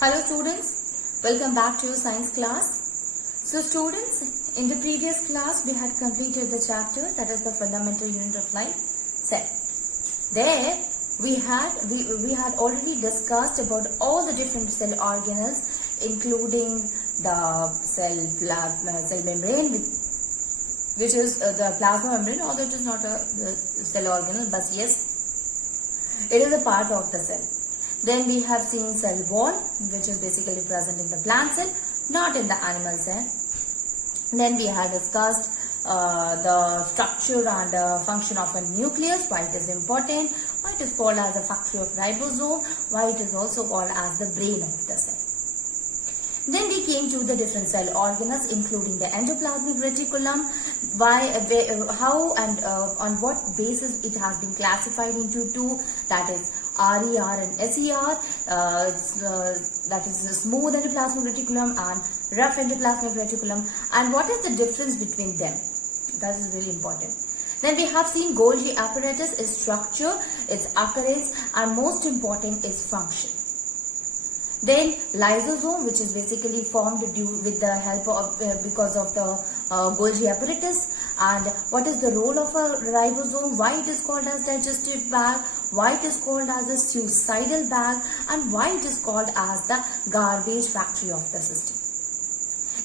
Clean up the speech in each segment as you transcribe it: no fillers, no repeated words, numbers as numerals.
Hello students, welcome back to your science class. So students, in the previous class we had completed the chapter that is the fundamental unit of life, cell. There we had already discussed about all the different cell organelles, including the cell membrane, which is the plasma membrane, although it is not a cell organelle, but yes, it is a part of the cell. Then we have seen cell wall, which is basically present in the plant cell, not in the animal cell. Then we have discussed the structure and function of a nucleus, why it is important, why it is called as a factory of ribosome, why it is also called as the brain of the cell. Then we came to the different cell organelles, including the endoplasmic reticulum, how and on what basis it has been classified into two, that is RER and SER, that is the smooth endoplasmic reticulum and rough endoplasmic reticulum, and what is the difference between them. That is really important. Then we have seen Golgi apparatus, its structure, its occurrence, and most important is function. Then lysosome, which is basically formed with the help of because of the Golgi apparatus, and what is the role of a ribosome, why it is called as digestive bag, why it is called as a suicidal bag, and why it is called as the garbage factory of the system.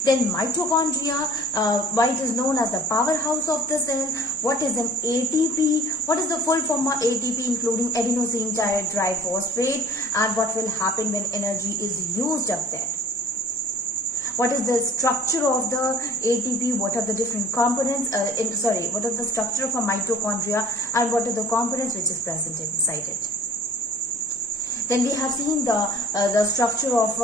Then mitochondria, why it is known as the powerhouse of the cell, what is an ATP, what is the full form of ATP including adenosine triphosphate, and what will happen when energy is used up there. What is the structure of the ATP, what are the different components, what is the structure of a mitochondria, and what are the components which is present inside it. Then we have seen the structure of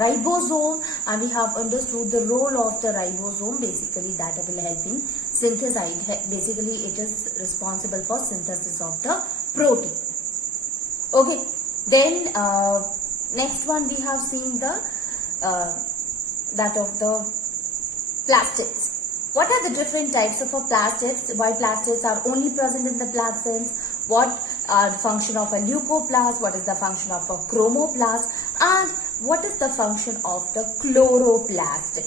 ribosome, and we have understood the role of the ribosome, basically that will help in synthesize. Basically it is responsible for synthesis of the protein. Okay, then next one we have seen the that of the plastids. What are the different types of plastids? Why plastids are only present in the plant cells? What are the function of a leucoplast? What is the function of a chromoplast? And what is the function of the chloroplast?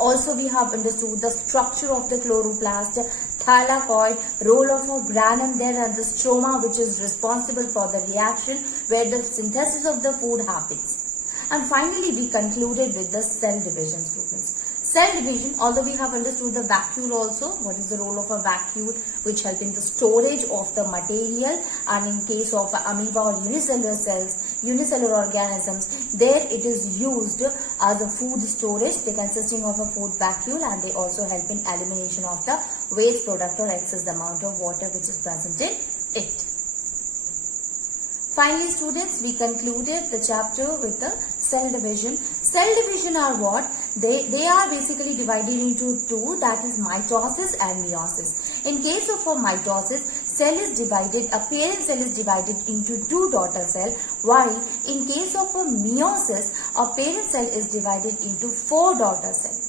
Also, we have understood the structure of the chloroplast, thylakoid, role of a granum there, and the stroma, which is responsible for the reaction where the synthesis of the food happens. And finally, we concluded with the cell division, students. Cell division, although we have understood the vacuole also, what is the role of a vacuole, which help in the storage of the material, and in case of amoeba or unicellular cells, unicellular organisms, there it is used as a food storage. They consisting of a food vacuole, and they also help in elimination of the waste product or excess amount of water which is present in it. Finally, students, we concluded the chapter with the cell division. Cell division are what? They are basically divided into two, that is mitosis and meiosis. In case of a mitosis, a parent cell is divided into two daughter cells, while in case of a meiosis, a parent cell is divided into four daughter cells.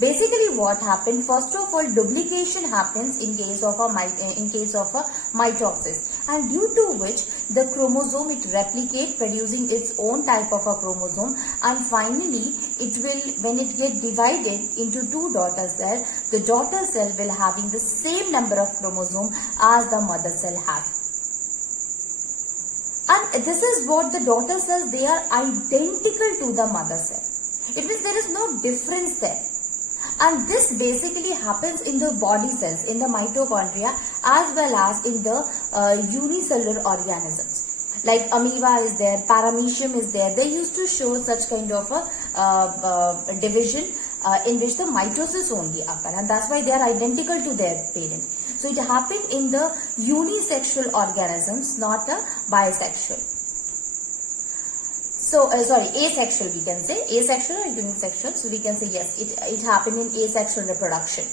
Basically, what happened? First of all, duplication happens in case of a mitosis, and due to which the chromosome it replicates, producing its own type of a chromosome, and finally, it will, when it get divided into two daughter cells, the daughter cell will having the same number of chromosome as the mother cell has. And this is what the daughter cells, they are identical to the mother cell. It means there is no difference there. And this basically happens in the body cells, in the mitochondria, as well as in the unicellular organisms. Like amoeba is there, paramecium is there. They used to show such kind of a division in which the mitosis only occur, and that's why they are identical to their parent. So it happened in the unisexual organisms, not the bisexual. So, asexual we can say, asexual or unisexual. So we can say yes, it happened in asexual reproduction.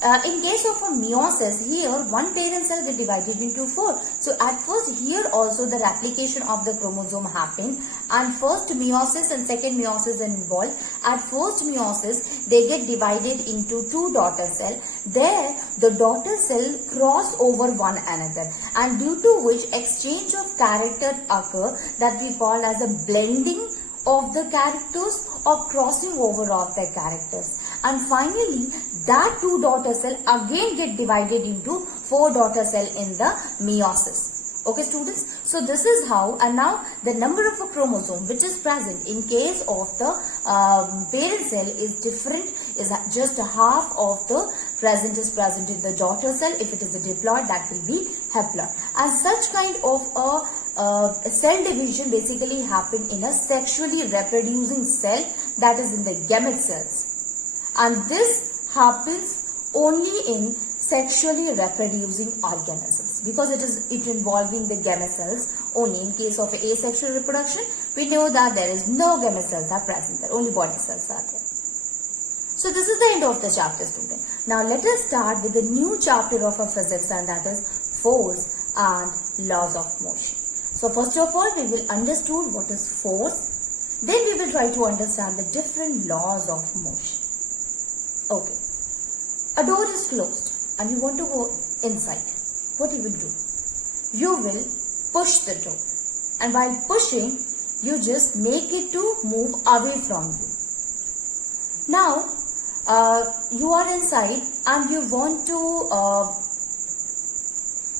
In case of a meiosis, here one parent cell get divided into 4. So at first here also the replication of the chromosome happened, and first meiosis and second meiosis are involved. At first meiosis they get divided into 2 daughter cell. There the daughter cell cross over one another, and due to which exchange of character occur, that we call as a blending of the characters or crossing over of the characters, and finally that 2 daughter cell again get divided into 4 daughter cell in the meiosis. Okay students, so this is how. And now the number of a chromosome which is present in case of the parent cell is different, is just half of the present is present in the daughter cell. If it is a diploid, that will be haploid. As such kind of a cell division basically happen in a sexually reproducing cell, that is in the gamete cells, and this happens only in sexually reproducing organisms because it involving the gamete cells only. In case of asexual reproduction, we know that there is no gamete cells are present there, only body cells are there. So this is the end of the chapter, student. Now let us start with the new chapter of a physics, and that is force and laws of motion. So first of all, we will understand what is force. Then we will try to understand the different laws of motion. Okay. A door is closed and you want to go inside. What you will do? You will push the door. And while pushing, you just make it to move away from you. Now, you are inside and you want to...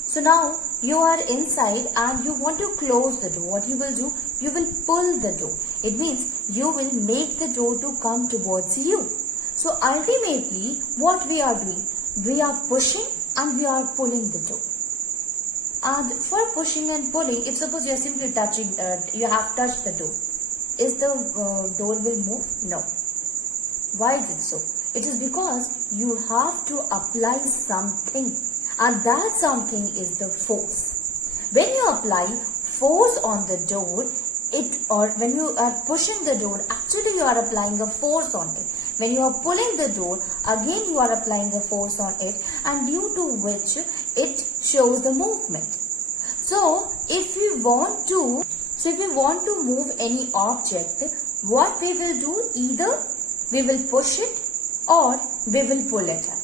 So now, you are inside and you want to close the door. What you will do? You will pull the door. It means you will make the door to come towards you. So ultimately, what we are doing? We are pushing and we are pulling the door. And for pushing and pulling, if suppose you are simply touching, you have touched the door, is the door will move? No. Why is it so? It is because you have to apply something, and that something is the force. When you apply force on the door, when you are pushing the door, actually you are applying a force on it. When you are pulling the door, again you are applying a force on it, and due to which it shows the movement. So if we want to move any object, what we will do? Either we will push it or we will pull it up.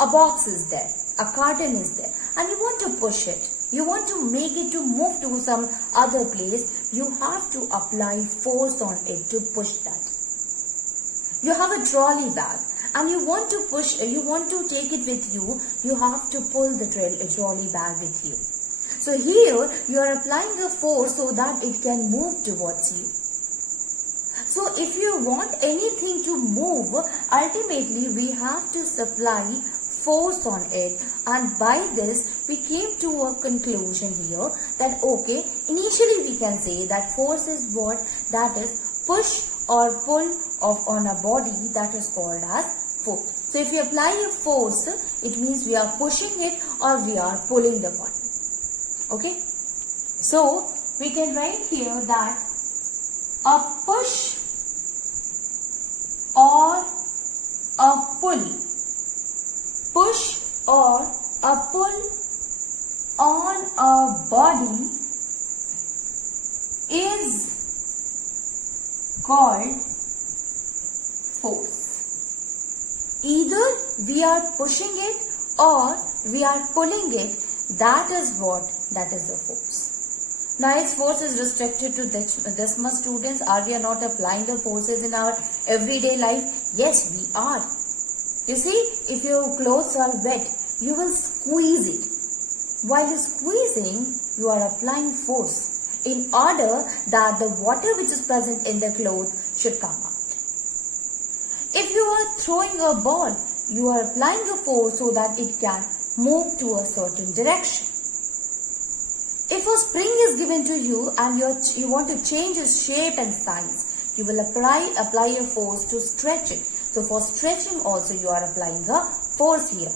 A box is there, a carton is there, and you want to push it. You want to make it to move to some other place. You have to apply force on it to push that. You have a trolley bag and you want to push, you want to take it with you. You have to pull the trolley bag with you. So here you are applying a force so that it can move towards you. So if you want anything to move, ultimately we have to supply force on it, and by this we came to a conclusion here that okay, initially we can say that force is what? That is push or pull on a body, that is called as force. So if you apply a force, it means we are pushing it or we are pulling the body. Okay. So we can write here that a push or a pull. Push or a pull on a body is called force. Either we are pushing it or we are pulling it, that is what? That is the force. Now its force is restricted to this much, students. Are we not applying the forces in our everyday life? Yes, we are. You see, if your clothes are wet, you will squeeze it. While squeezing, you are applying force in order that the water which is present in the cloth should come out. If you are throwing a ball, you are applying a force so that it can move to a certain direction. If a spring is given to you and you want to change its shape and size, you will apply a force to stretch it. So for stretching also you are applying a force here.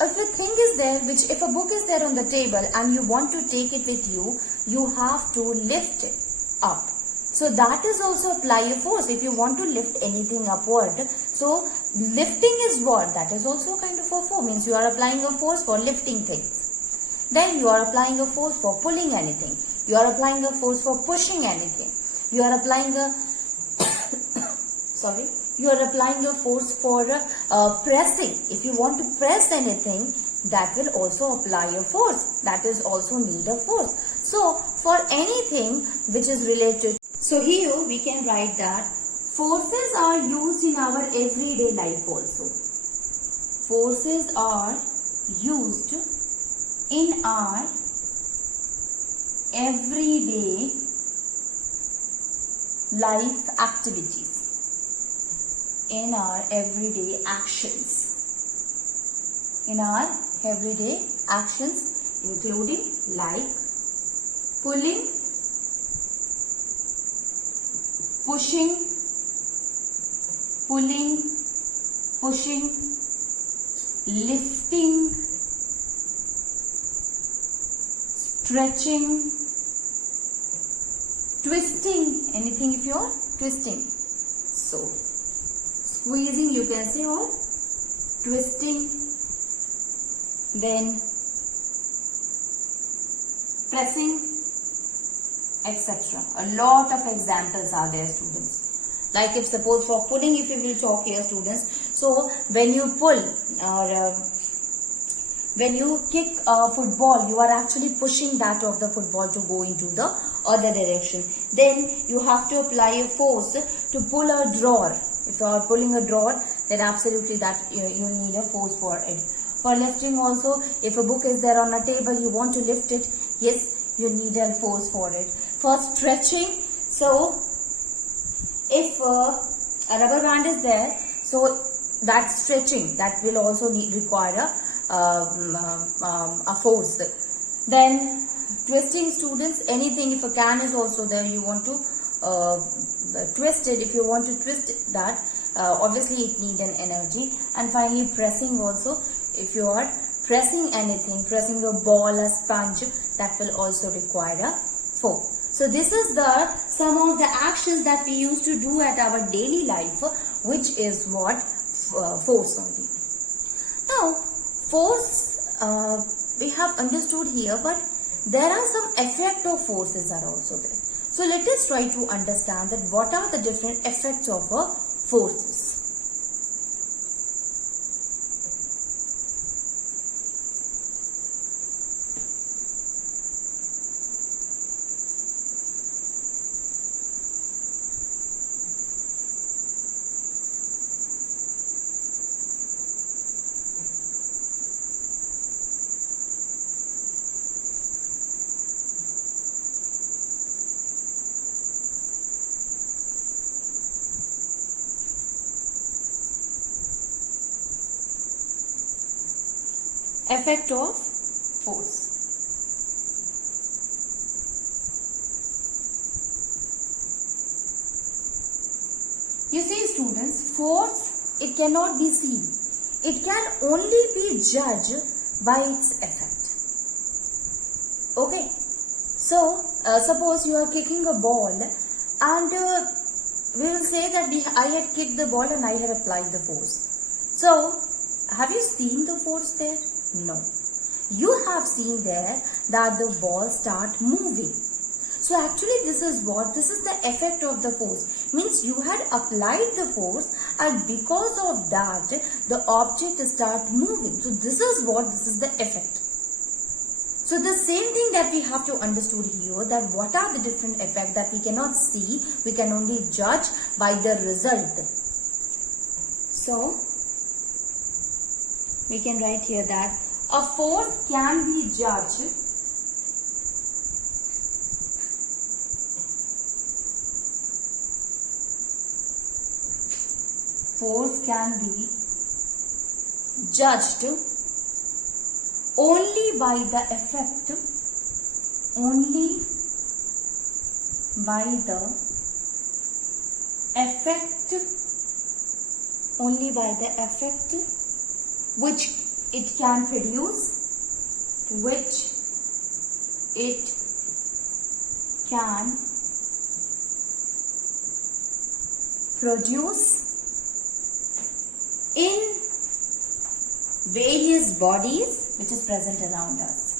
If a thing is there, if a book is there on the table and you want to take it with you, you have to lift it up. So that is also apply a force if you want to lift anything upward. So lifting is what? That is also kind of a force. Means you are applying a force for lifting things. Then you are applying a force for pulling anything. You are applying a force for pushing anything. You are applying a sorry. You are applying a force for pressing. If you want to press anything, that will also apply a force. That is also need a force. So for anything which is related, so here we can write that forces are used in our everyday life also. Forces are used in our everyday life activities, in our everyday actions, including like pulling, pushing, lifting, stretching, twisting, anything if you are twisting. So squeezing you can say, or twisting, then pressing, etc. A lot of examples are there, students. Like if suppose for pulling, if you will talk here, students. So when you pull or when you kick a football, you are actually pushing that of the football to go into the other direction. Then you have to apply a force to pull a drawer. If you are pulling a drawer, then absolutely that you need a force for it. For lifting also, if a book is there on a table, you want to lift it, yes, you need a force for it. For stretching, so if a rubber band is there, so that stretching, that will also require a force. Then twisting, students, anything, if a can is also there, you want to twist it. If you want to twist that, obviously it needs an energy. And finally pressing also, if you are pressing anything, pressing a ball, a sponge, that will also require a force. So this is the some of the actions that we used to do at our daily life, which is what force only. Now force we have understood here, but there are some effect of forces are also there. So let us try to understand that what are the different effects of forces. Effect of force. You see, students, force, it cannot be seen. It can only be judged by its effect. Okay. So, suppose you are kicking a ball and we will say that I had kicked the ball and I had applied the force. So, have you seen the force there? No. You have seen there that the ball start moving. So actually this is what? This is the effect of the force. Means you had applied the force and because of that the object start moving. So this is what? This is the effect. So the same thing that we have to understood here, that what are the different effects that we cannot see, we can only judge by the result. So we can write here that a force can be judged only by the effect, which it can produce, produce in various bodies which is present around us.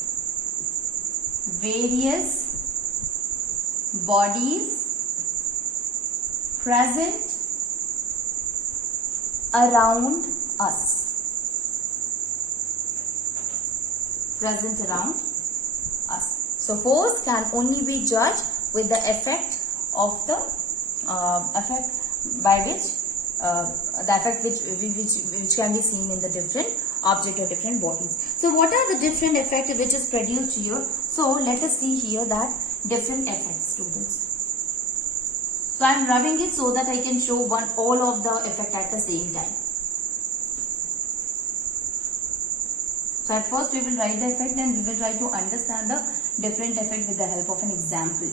Various bodies present around us. Present around us. So force can only be judged with the effect of the effect by which the effect which can be seen in the different object or different bodies. So what are the different effects which is produced here? So let us see here that different effects, students. So I am rubbing it so that I can show all of the effect at the same time. So at first we will write the effect and we will try to understand the different effect with the help of an example.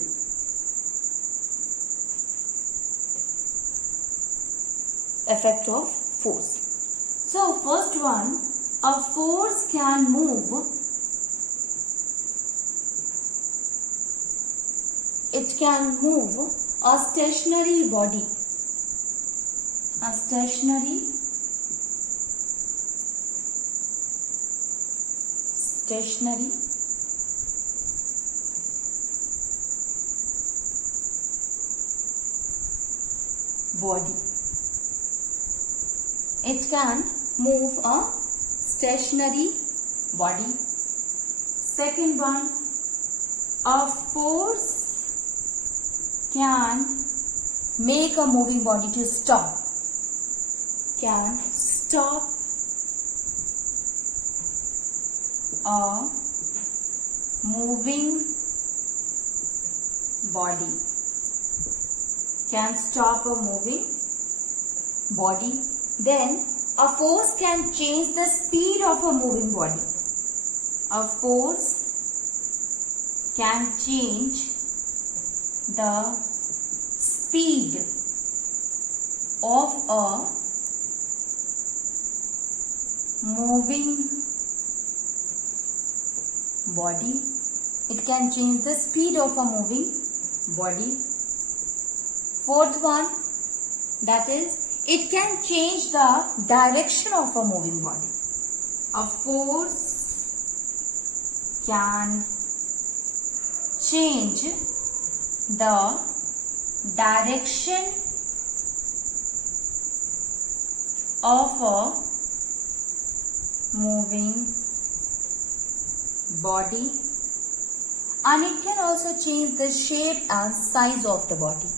Effect of force. So first one, a force can move. It can move a stationary body. A stationary body. It can move a stationary body. Second one, a force can make a moving body to stop. Can stop a moving body. Can stop a moving body. Then a force can change the speed of a moving body. A force can change the speed of a moving body. It can change the speed of a moving body. Fourth one, that is, it can change the direction of a moving body. A force can change the direction of a moving body, and it can also change the shape and size of the body.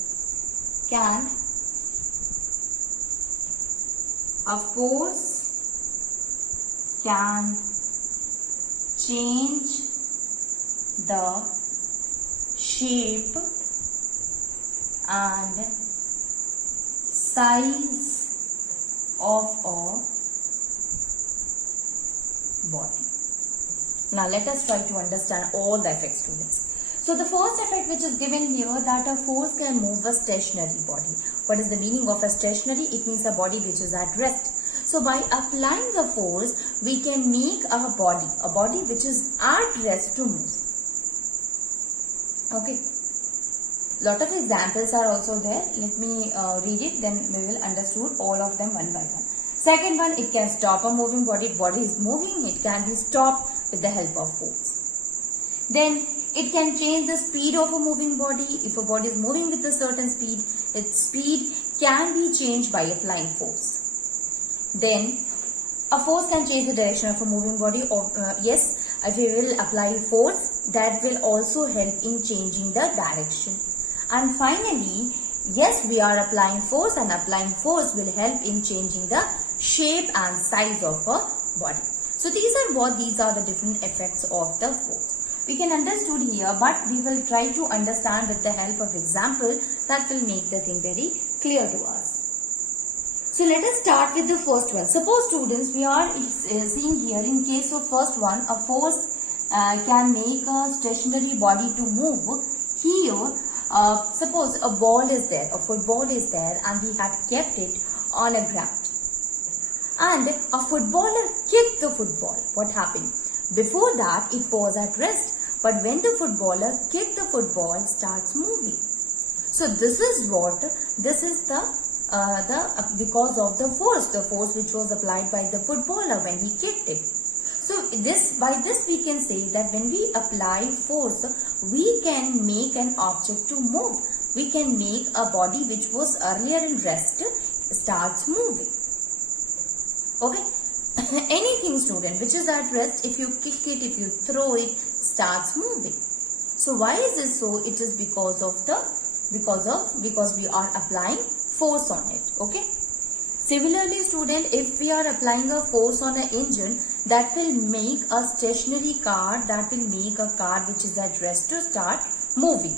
A force can change the shape and size of a body. Now let us try to understand all the effects, students. So the first effect which is given here, that a force can move a stationary body. What is the meaning of a stationary? It means a body which is at rest. So by applying a force, we can make a body which is at rest to move. Okay. Lot of examples are also there. Let me read it, then we will understand all of them one by one. Second one, it can stop a moving body. Body is moving, it can be stopped with the help of force. Then it can change the speed of a moving body. If a body is moving with a certain speed, its speed can be changed by applying force. Then a force can change the direction of a moving body. Yes, if we will apply force, that will also help in changing the direction. And finally, yes, we are applying force, and applying force will help in changing the shape and size of a body. So these are the different effects of the force. We can understood here, but we will try to understand with the help of example that will make the thing very clear to us. So let us start with the first one. Suppose, students, we are seeing here, in case of first one, a force can make a stationary body to move. Here, suppose a ball is there, a football is there, and we had kept it on a ground. And a footballer kicked the football. What happened? Before that, it was at rest. But when the footballer kicked the football, starts moving. So this is the because of the force which was applied by the footballer when he kicked it. So by this we can say that when we apply force, we can make an object to move. We can make a body which was earlier in rest starts moving. Okay. Anything, student, which is at rest, if you kick it, if you throw it, starts moving. So why is this so? It is because we are applying force on it. Okay. Similarly, student, if we are applying a force on an engine, that will make a stationary car, that will make a car which is at rest to start moving.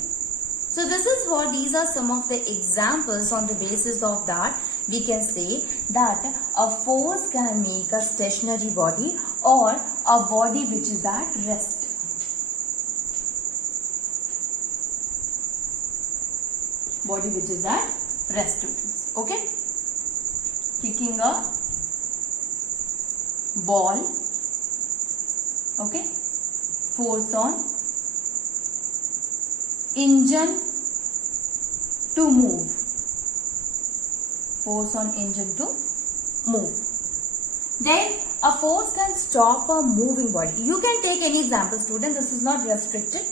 So this is what, these are some of the examples. On the basis of that, we can say that a force can make a stationary body or a body which is at rest. Body which is at rest, students. Okay. Kicking a ball. Okay. Force on engine to move. Force on engine to move. Then a force can stop a moving body. You can take any example, student. This is not restricted.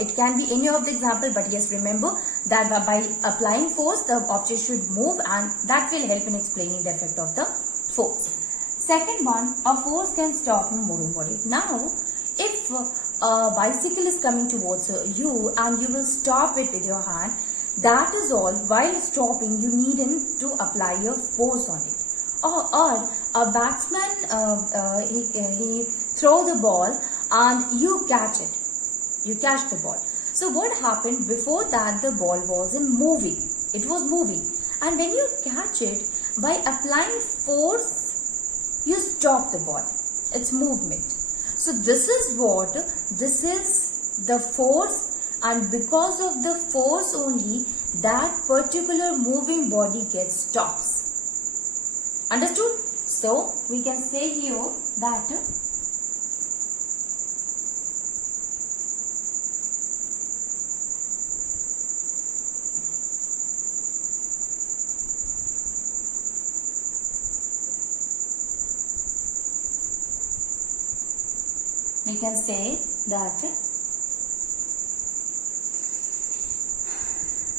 It can be any of the example, but yes, remember that by applying force, the object should move, and that will help in explaining the effect of the force. Second one, a force can stop a moving body. Now, if a bicycle is coming towards you and you will stop it with your hand, that is all. While stopping, you need to apply your force on it. Or a batsman, he throw the ball and you catch it. You catch the ball. So what happened? Before that, the ball wasn't moving. It was moving. And when you catch it, by applying force, you stop the ball. Its movement. So this is the force, and because of the force only, that particular moving body gets stops. Understood? So we can say here that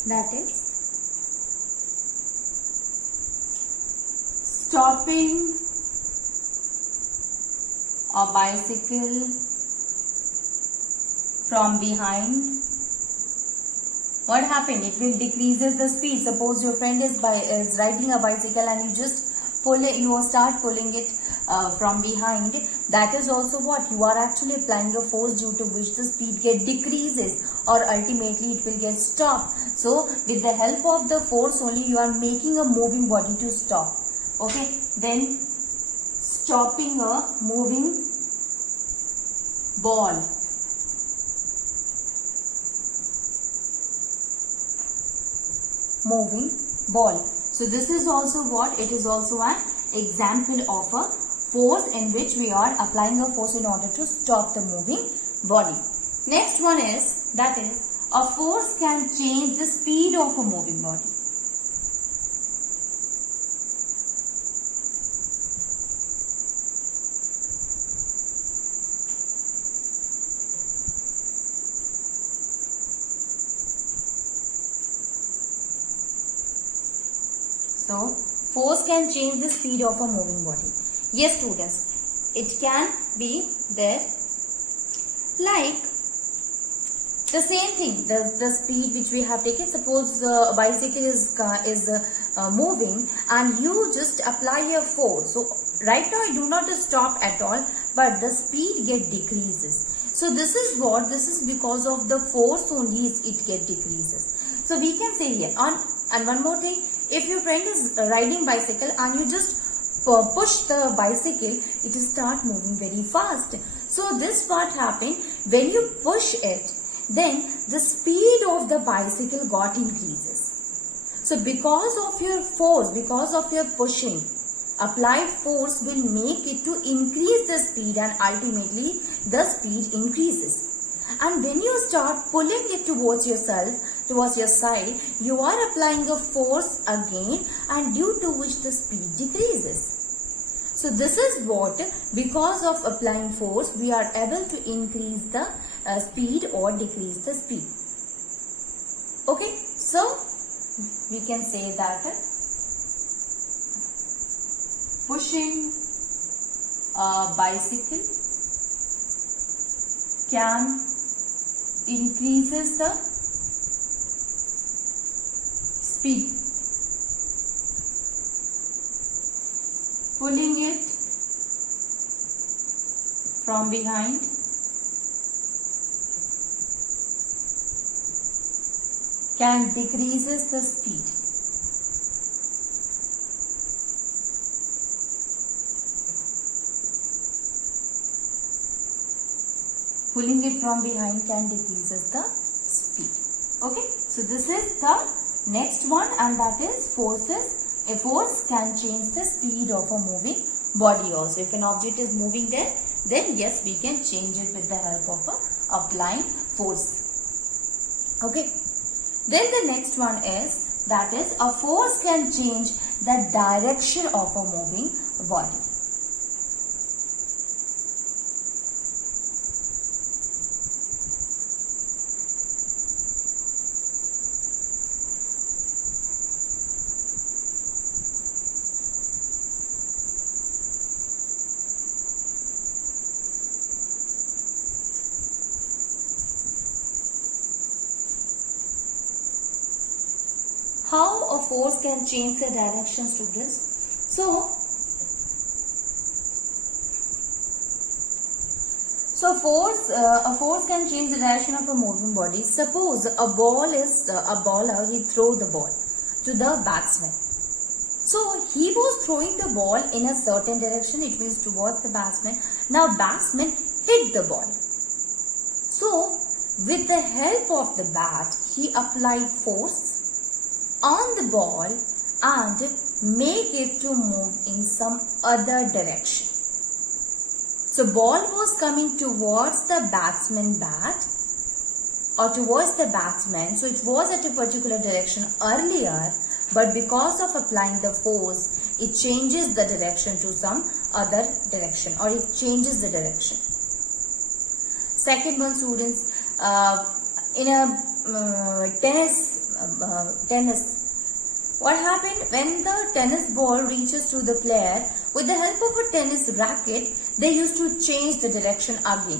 that is stopping a bicycle from behind. What happened? It will decreases the speed. Suppose your friend is riding a bicycle and you just pull it, you start pulling it from behind. That is also what? You are actually applying a force due to which the speed decreases, or ultimately it will get stopped. So with the help of the force only, you are making a moving body to stop. Okay. Then stopping a moving ball. Moving ball. So this is also what? It is also an example of a force in which we are applying a force in order to stop the moving body. Next one is, that is, a force can change the speed of a moving body. So, force can change the speed of a moving body. Yes, students, it can be there like the same thing, the speed which we have taken. Suppose a bicycle is moving and you just apply a force. So, right now I do not stop at all, but the speed decreases. So, this is what? This is because of the force only it decreases. So, we can say here, and one more thing, if your friend is riding bicycle and you just push the bicycle, it will start moving very fast. So this what happened, when you push it, then the speed of the bicycle got increases. So because of your force, because of your pushing, applied force will make it to increase the speed, and ultimately the speed increases. And when you start pulling it towards yourself, towards your side, you are applying a force again, and due to which the speed decreases. So this is what, because of applying force, we are able to increase the speed or decrease the speed. Okay, so we can say that pushing a bicycle can increases the speed. Pulling it from behind can decreases the speed. Pulling it from behind can decreases the speed. Okay, so this is the next one, and that is forces. A force can change the speed of a moving body also. If an object is moving there, then yes, we can change it with the help of applying force. Okay. Then the next one is, that is, a force can change the direction of a moving body. How a force can change the direction, students? So a force can change the direction of a moving body. Suppose a bowler, he throw the ball to the batsman. So he was throwing the ball in a certain direction, it means towards the batsman. Now batsman hit the ball. So with the help of the bat, he applied force on the ball and make it to move in some other direction. So ball was coming towards the batsman bat or towards the batsman. So it was at a particular direction earlier, but because of applying the force, it changes the direction to some other direction, or it changes the direction. Second one, students, in a tennis, what happened when the tennis ball reaches to the player, with the help of a tennis racket, they used to change the direction again.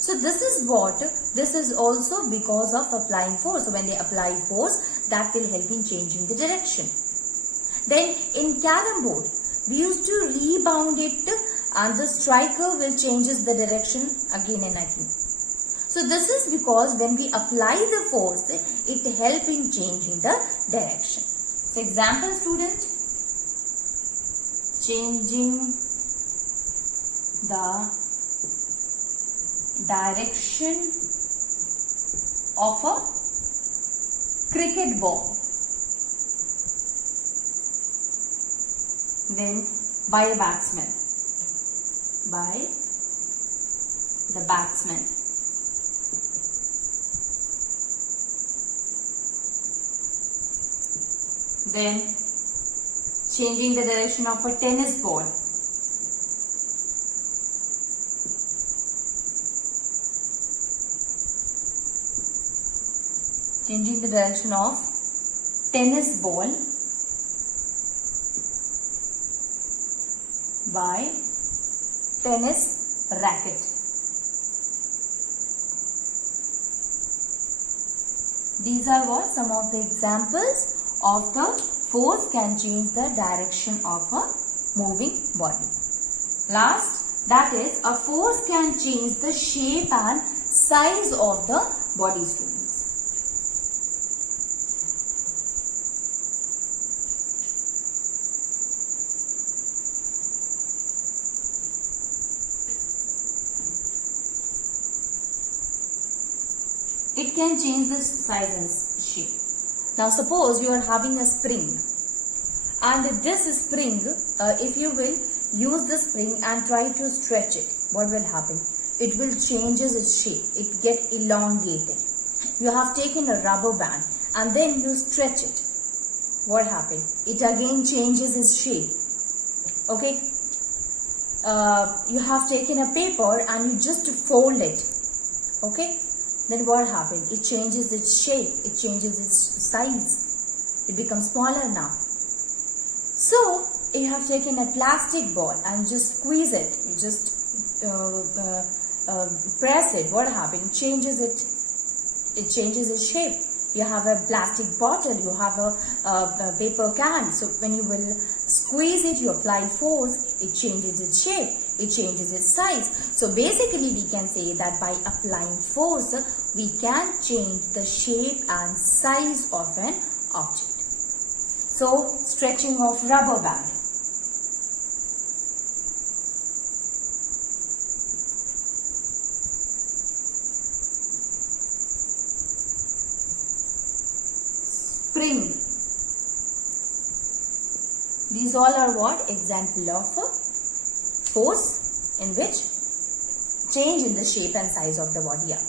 So this is also because of applying force. So when they apply force, that will help in changing the direction. Then in carrom board, we used to rebound it, and the striker will changes the direction again and again. So this is because when we apply the force, it helps in changing the direction. So example, student, changing the direction of a cricket ball, then by a batsman, by the batsman. Then changing the direction of a tennis ball, changing the direction of tennis ball by tennis racket. These are what some of the examples of the force can change the direction of a moving body. Last, that is, a force can change the shape and size of the body, students. It can change the size and shape. Now suppose you are having a spring, and this spring, if you will use the spring and try to stretch it, what will happen? It will changes its shape, it get elongated. you have taken a rubber band and then you stretch it. What happened? It again changes its shape. Okay. You have taken a paper and you just fold it. Okay. Then what happened? It changes its shape. It changes its size. It becomes smaller now. So you have taken a plastic ball and just squeeze it. You just press it. What happened? It changes it. It changes its shape. You have a plastic bottle, you have a paper can. So when you will squeeze it, you apply force, it changes its shape, it changes its size. So basically we can say that by applying force, we can change the shape and size of an object. So stretching of rubber band. Spring. These all are what? Example of force in which change in the shape and size of the body are.